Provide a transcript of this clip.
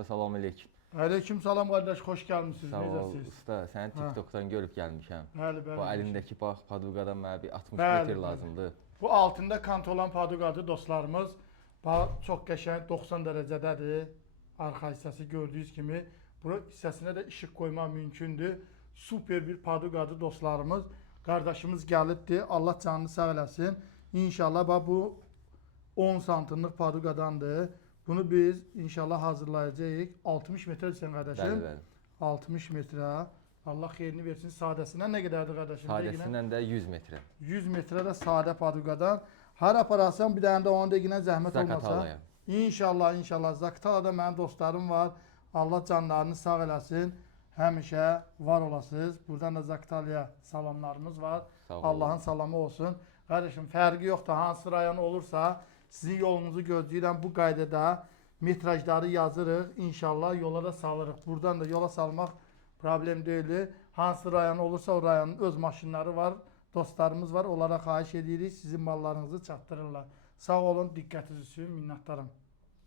Usta salam aleyküm. Aleyküm salam kardeş, hoş gelmişsiniz. Sağ ol Necəsiniz? usta, səni TikTok'dan görüb gəlmişəm. Bəli, bəli. Bu əlindəki bax paduqadan mənə bir 60 Bəli, metr bəli. lazımdır. Bu altında kant olan paduqadır dostlarımız. Bax, çox qəşəng 90 dərəcədədir. Arxa hissəsi gördüyünüz kimi. Bu hissəsinə də işıq qoymaq mümkündür. Super bir paduqadır dostlarımız. Qardaşımız gəlibdi. Allah canını sağ eləsin. İnşallah bax bu 10 santimlik paduqadandır. Bunu biz inşallah hazırlayacağıq. 60 metre sən qardaşım. Bəli, bəli. 60 metre. Allah xeyrini versin. Sadəsindən nə qədərdir qardaşım? Sadəsindən də 100 metrə. 100 metre də sadə paduqadan. Hər aparasan bir dənə də onun dəqiqinə zəhmət olmasa. Zaqatalaya. İnşallah. Zaqatalada mənim dostlarım var. Allah canlarını sağ eləsin. Həmişə var olasınız. Buradan da Zaqatalaya salamlarımız var. Sağ olun. Allahın salamı olsun. Qardaşım fərqi yoxdur. Hansı rayon olursa sizin yolunuzu gözləyirəm. Bu qaydada metrajları yazırıq. İnşallah yola da salırıq. Buradan da yola salmaq problem deyil. Hansı rayon olursa o rayonun öz maşınları var. Dostlarımız var. Onlara xahiş edirik. Sizin mallarınızı çatdırırlar. Sağ olun. Diqqətiniz üçün minnətdarım.